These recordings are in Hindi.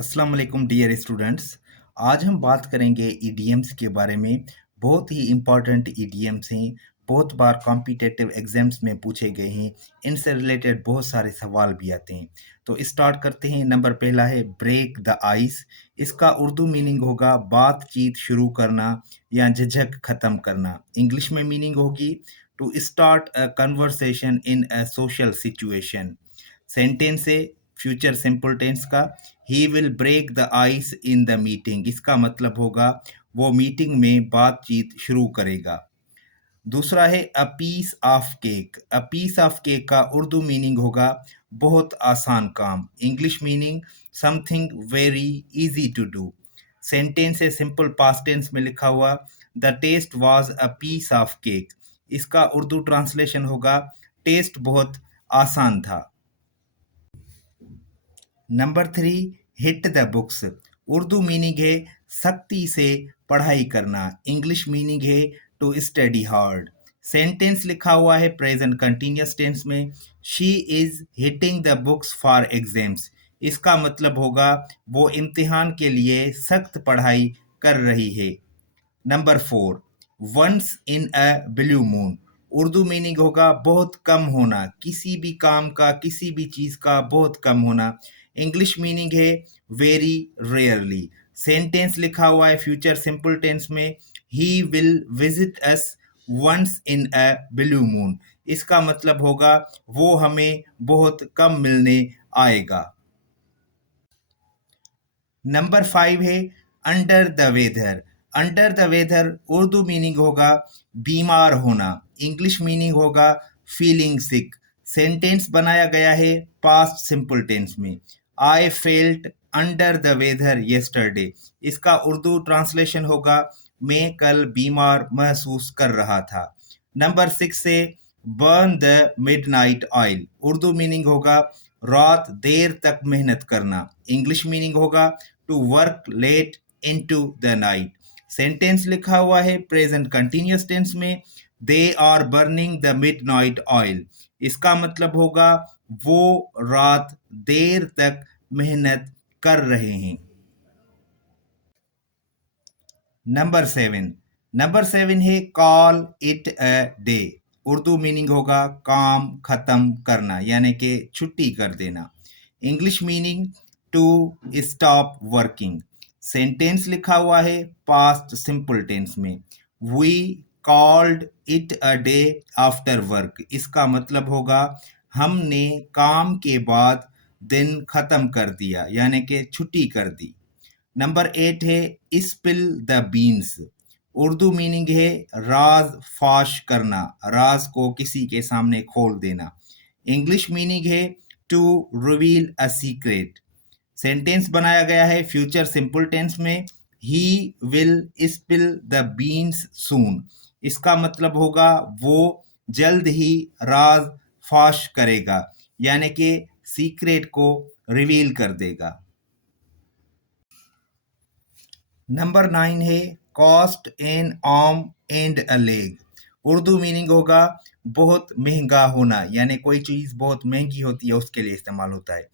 अस्सलाम वालेकुम डियर स्टूडेंट्स। आज हम बात करेंगे ईडीएम्स के बारे में। बहुत ही इम्पॉर्टेंट ईडीएम्स हैं, बहुत बार कॉम्पिटिटिव एग्जाम्स में पूछे गए हैं। इनसे रिलेटेड बहुत सारे सवाल भी आते हैं। तो स्टार्ट करते हैं। नंबर पहला है ब्रेक द आइस। इसका उर्दू मीनिंग होगा बातचीत शुरू करना या झिझक ख़त्म करना। इंग्लिश में मीनिंग होगी to start a conversation in a social situation. Sentence है फ्यूचर सिंपल टेंस का, he will break the ice in the meeting. इसका मतलब होगा वो मीटिंग में बातचीत शुरू करेगा। दूसरा है a piece of cake. A piece of cake का उर्दू मीनिंग होगा बहुत आसान काम। English meaning something very easy to do. Sentence है सिंपल पास्ट टेंस में लिखा हुआ, the test was a piece of cake. इसका उर्दू ट्रांसलेशन होगा टेस्ट बहुत आसान था। Number 3 hit the books. Urdu meaning है सख्ती से पढ़ाई करना। इंग्लिश मीनिंग है टू स्टडी हार्ड। सेंटेंस लिखा हुआ है प्रेजेंट कंटिन्यूअस टेंस में, she is hitting the books for exams. इसका मतलब होगा वो इम्तिहान के लिए सख्त पढ़ाई कर रही है। Number 4 once in a blue moon. Urdu meaning होगा बहुत कम होना, किसी भी काम का, किसी भी चीज़ का बहुत कम होना। इंग्लिश मीनिंग है वेरी रेयरली। सेंटेंस लिखा हुआ है फ्यूचर सिंपल टेंस में, he will visit us once in a blue moon. इसका मतलब होगा वो हमें बहुत कम मिलने आएगा। नंबर 5 है under the weather. Under the weather Urdu meaning होगा बीमार होना। इंग्लिश मीनिंग होगा फीलिंग सिक। सेंटेंस बनाया गया है पास्ट सिंपल टेंस में, I felt under the weather yesterday. इसका उर्दू ट्रांसलेशन होगा मैं कल बीमार महसूस कर रहा था। नंबर 6 से burn the midnight oil. Urdu meaning होगा रात देर तक मेहनत करना। इंग्लिश मीनिंग होगा to work late into the night. Sentence लिखा हुआ है प्रेजेंट कंटिन्यूअस टेंस में, they are burning the midnight oil. इसका मतलब होगा वो रात देर तक मेहनत कर रहे हैं। नंबर 7 है call it a day. Urdu meaning होगा काम खत्म करना, यानी कि छुट्टी कर देना। English meaning to stop working. Sentence लिखा हुआ है पास्ट सिंपल टेंस में, we called it a day after work. इसका मतलब होगा हमने काम के बाद दिन खत्म कर दिया, यानी कि छुट्टी कर दी। नंबर 8 है spill the beans. Urdu meaning है राज फाश करना, राज को किसी के सामने खोल देना। इंग्लिश मीनिंग है to reveal a secret. Sentence बनाया गया है फ्यूचर सिंपल टेंस में, he will spill the beans soon. इसका मतलब होगा वो जल्द ही राज फाश करेगा, यानी कि सीक्रेट को रिवील कर देगा। नंबर 9 है cost an arm and a leg. Urdu meaning होगा बहुत महंगा होना, यानी कोई चीज़ बहुत महंगी होती है उसके लिए इस्तेमाल होता है।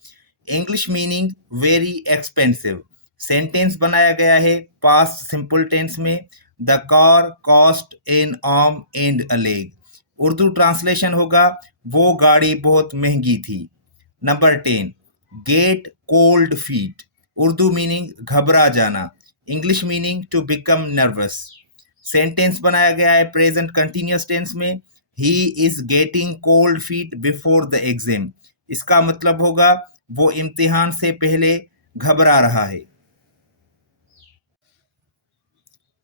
English meaning very expensive. Sentence बनाया गया है पास्ट सिंपल टेंस में, the car cost an arm and a leg. Urdu translation होगा वो गाड़ी बहुत महंगी थी। Number 10 get cold feet. Urdu meaning घबरा जाना। English meaning to become nervous. Sentence बनाया गया है प्रेजेंट कंटिन्यूअस टेंस में, he is getting cold feet before the exam. इसका मतलब होगा वो इम्तिहान से पहले घबरा रहा है।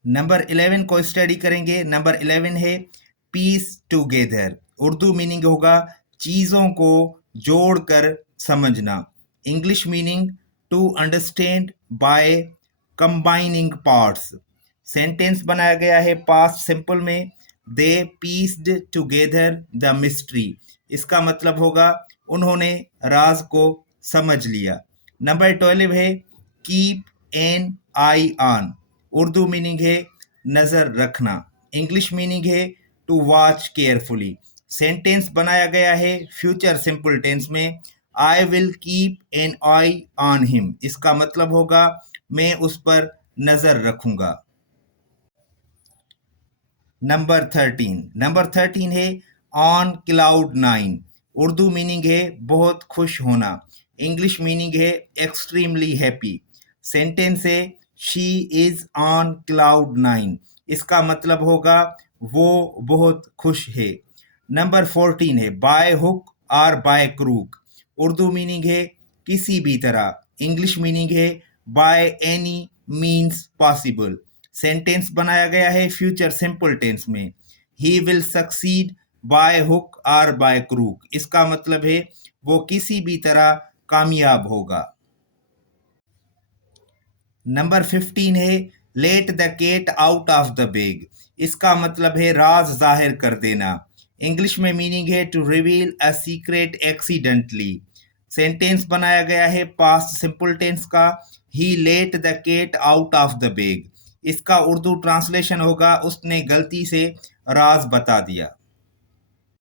नंबर 11 को स्टडी करेंगे। नंबर 11 है पीस टुगेदर। उर्दू मीनिंग होगा चीज़ों को जोड़कर समझना। English meaning to understand by combining parts. Sentence बनाया गया है पास्ट सिंपल में, they pieced together the mystery. इसका मतलब होगा उन्होंने राज को समझ लिया। नंबर 12 है keep an I on. Urdu meaning है नज़र रखना। इंग्लिश मीनिंग है टू वॉच केयरफुली। सेंटेंस बनाया गया है फ्यूचर सिंपल टेंस में, I will keep an I on him, इसका मतलब होगा मैं उस पर नजर रखूंगा। नंबर 13 है on cloud nine. Urdu meaning है बहुत खुश होना। इंग्लिश मीनिंग है एक्सट्रीमली हैप्पी। सेंटेंस है she is on cloud nine, इसका मतलब होगा वो बहुत खुश है। नंबर 14 है बाय हुक और बाय क्रूक। उर्दू मीनिंग है किसी भी तरह। इंग्लिश मीनिंग है by any means possible. Sentence बनाया गया है फ्यूचर सिंपल टेंस में। He will succeed by hook और बाय क्रूक, इसका मतलब है वो किसी भी तरह कामयाब होगा। नंबर 15 है let the cat out of the bag, इसका मतलब है राज जाहिर कर देना। इंग्लिश में मीनिंग है to reveal a secret accidentally. Sentence बनाया गया है पास्ट सिंपल टेंस का। He let the cat out of the bag, इसका उर्दू ट्रांसलेशन होगा उसने गलती से राज बता दिया।